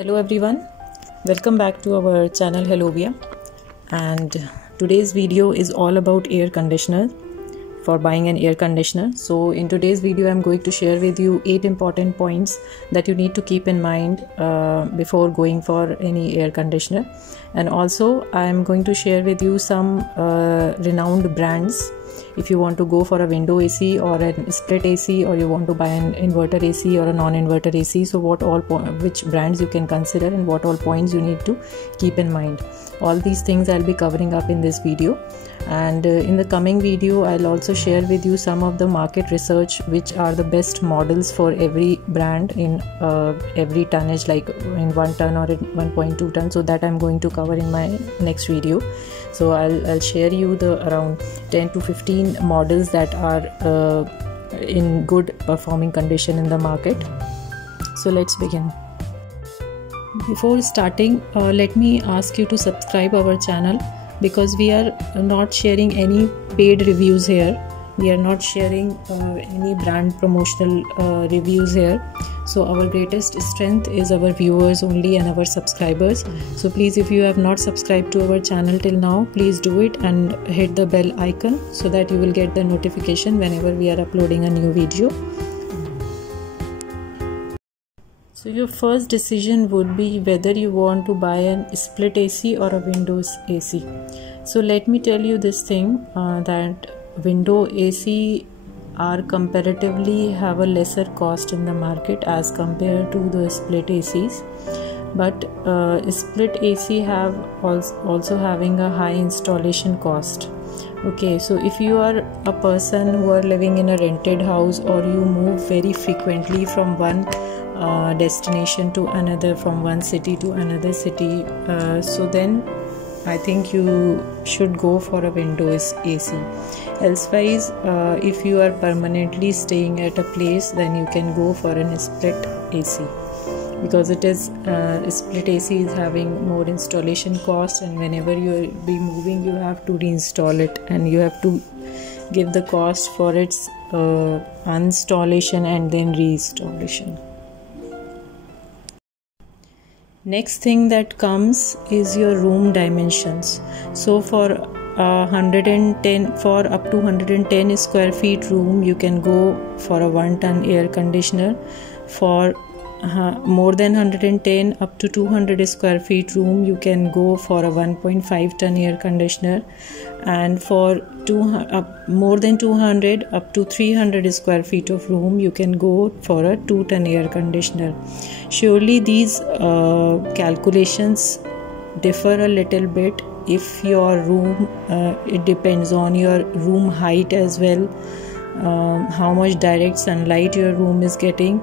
Hello everyone, welcome back to our channel Hellovia, and today's video is all about air conditioner, for buying an air conditioner. So in today's video I'm going to share with you 8 important points that you need to keep in mind before going for any air conditioner, and also I'm going to share with you some renowned brands. If you want to go for a window AC or a split AC, or you want to buy an inverter AC or a non-inverter AC, so which brands you can consider and what all points you need to keep in mind. All these things I'll be covering up in this video, and in the coming video I'll also share with you some of the market research which are the best models for every brand in every tonnage, like in 1 ton or in 1.2 ton. So that I'm going to cover in my next video. So I'll share you the around 10 to 15 models that are in good performing condition in the market. So let's begin. Before starting, let me ask you to subscribe our channel, because we are not sharing any paid reviews here. We are not sharing any brand promotional reviews here. So our greatest strength is our viewers only and our subscribers. So please, if you have not subscribed to our channel till now, please do it and hit the bell icon so that you will get the notification whenever we are uploading a new video. So your first decision would be whether you want to buy an split AC or a windows AC. So let me tell you this thing, that window AC are comparatively have a lesser cost in the market as compared to the split ACs, but split AC have also having a high installation cost. Okay, so if you are a person who are living in a rented house, or you move very frequently from one destination to another, from one city to another city, so then I think you should go for a windows AC. Elsewise, if you are permanently staying at a place, then you can go for an split AC, because it is split AC is having more installation cost, and whenever you will be moving, you have to reinstall it and you have to give the cost for its installation and then reinstallation. Next thing that comes is your room dimensions. So for 110 for up to 110 square feet room, you can go for a 1 ton air conditioner. For more than 110 up to 200 square feet room, you can go for a 1.5 ton air conditioner, and for more than 200 up to 300 square feet of room, you can go for a 2 ton air conditioner. Surely these calculations differ a little bit. If your room, it depends on your room height as well, how much direct sunlight your room is getting.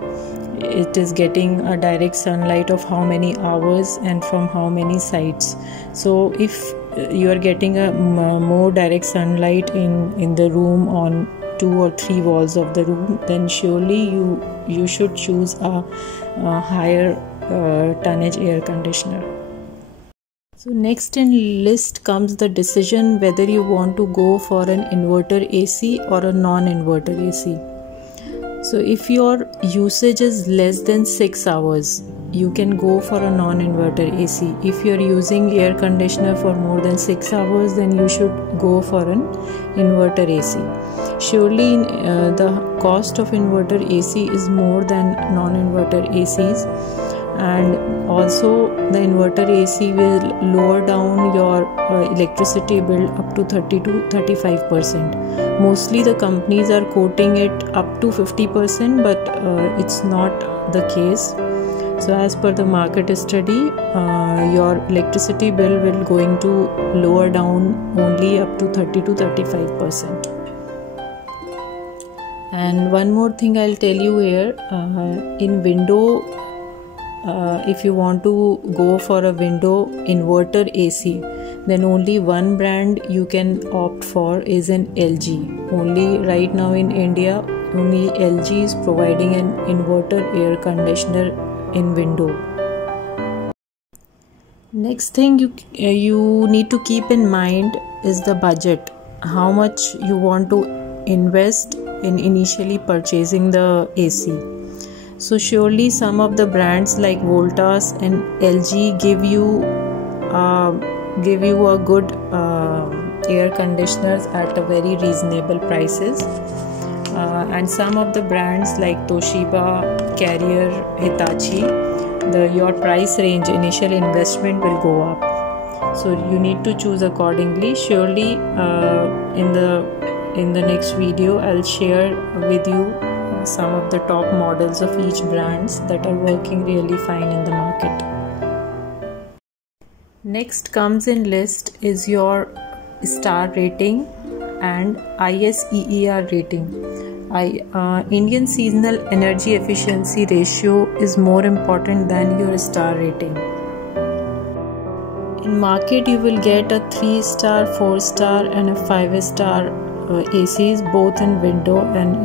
It is getting a direct sunlight of how many hours and from how many sides. So if you are getting a more direct sunlight in the room on 2 or 3 walls of the room, then surely you should choose a higher tonnage air conditioner. So next in list comes the decision whether you want to go for an inverter AC or a non-inverter AC. So if your usage is less than 6 hours, you can go for a non-inverter AC. If you are using air conditioner for more than 6 hours, then you should go for an inverter AC. Surely the cost of inverter AC is more than non-inverter ACs, and also the inverter AC will lower down your electricity bill up to 30 to 35%. Mostly the companies are quoting it up to 50%, but it's not the case. So as per the market study, your electricity bill will going to lower down only up to 30 to 35%. And one more thing I'll tell you here, in window, if you want to go for a window inverter AC, then only one brand you can opt for is an LG. Only right now in India, only LG is providing an inverter air conditioner in window. Next thing you need to keep in mind is the budget. How much you want to invest in initially purchasing the AC. So surely some of the brands like Voltas and LG give you a good air conditioners at a very reasonable prices, and some of the brands like Toshiba, Carrier, Hitachi, your price range, initial investment will go up. So you need to choose accordingly. Surely in the next video I'll share with you some of the top models of each brands that are working really fine in the market. Next comes in list is your star rating and ISEER rating. Indian Seasonal Energy Efficiency Ratio is more important than your star rating. In market you will get a 3-star, 4-star and a 5-star ACs, both in window and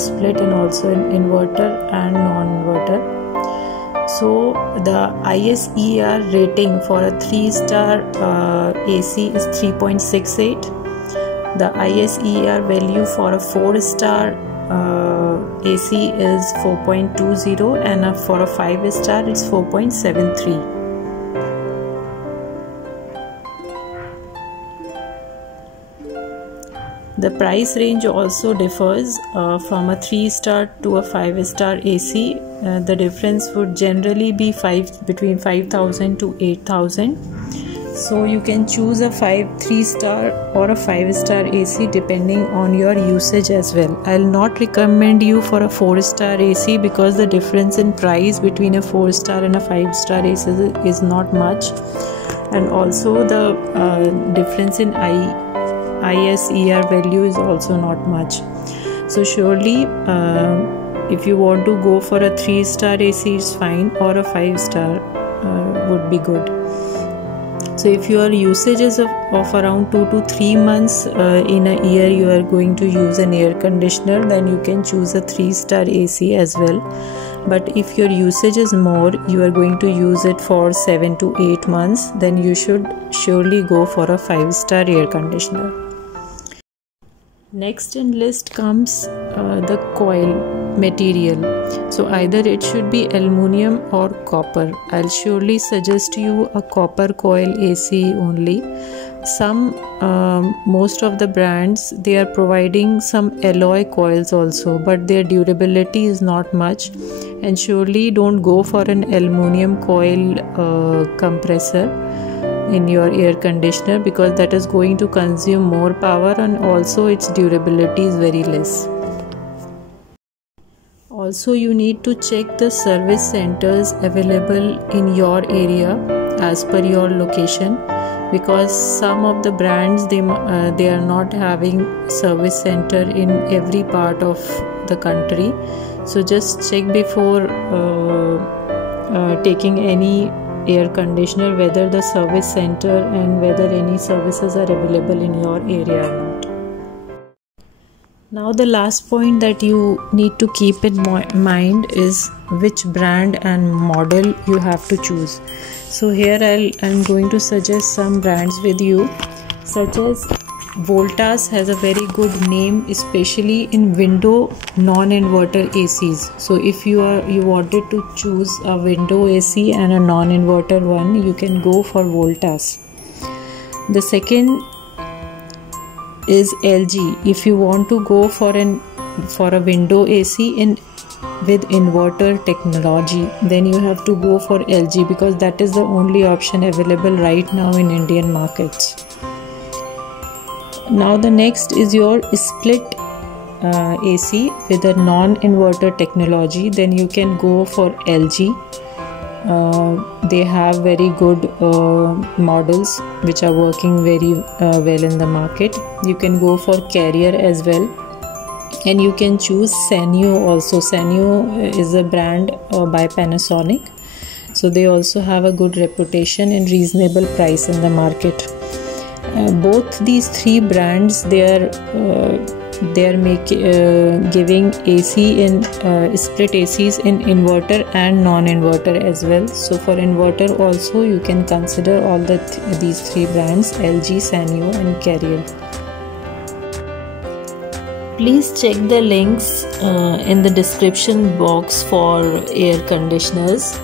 split, and also in inverter and non-inverter. So the ISEER rating for a 3-star AC is 3.68. The ISEER value for a 4-star AC is 4.20, and for a 5-star it's 4.73. The price range also differs from a 3-star to a 5-star AC. The difference would generally be between 5,000 to 8,000. So you can choose a 3-star or a 5-star AC depending on your usage as well. I'll not recommend you for a 4-star AC because the difference in price between a 4-star and a 5-star AC is not much, and also the difference in ISEER value is also not much. So surely if you want to go for a 3-star AC is fine, or a 5-star would be good. So if your usage is of around 2 to 3 months in a year you are going to use an air conditioner, then you can choose a 3-star AC as well. But if your usage is more, you are going to use it for 7 to 8 months, then you should surely go for a 5-star air conditioner. Next in list comes the coil material. So either it should be aluminum or copper. I'll surely suggest you a copper coil AC only. Most of the brands, they are providing some alloy coils also, but their durability is not much, and surely don't go for an aluminum coil compressor in your air conditioner, because that is going to consume more power, and also its durability is very less. Also you need to check the service centers available in your area as per your location, because some of the brands they are not having service center in every part of the country. So just check before taking any air conditioner whether the service center and whether any services are available in your area or not. Now the last point that you need to keep in mind is which brand and model you have to choose. So here I'm going to suggest some brands with you, such as Voltas has a very good name, especially in window non-inverter ACs. So if you wanted to choose a window AC and a non-inverter one, you can go for Voltas. The second is LG. If you want to go for a window AC with inverter technology, then you have to go for LG, because that is the only option available right now in Indian markets. Now the next is your split AC with a non-inverter technology. Then you can go for LG. They have very good models which are working very well in the market. You can go for Carrier as well, and you can choose Sanyo also. Sanyo is a brand by Panasonic, so they also have a good reputation and reasonable price in the market. Both these three brands, they are giving AC in split ACs in inverter and non-inverter as well. So for inverter also you can consider all these three brands, LG, Sanyo and Carrier. Please check the links in the description box for air conditioners,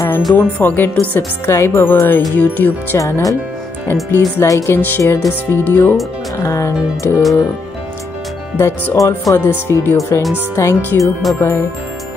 and don't forget to subscribe our YouTube channel, and please like and share this video. And that's all for this video, friends. Thank you. Bye bye.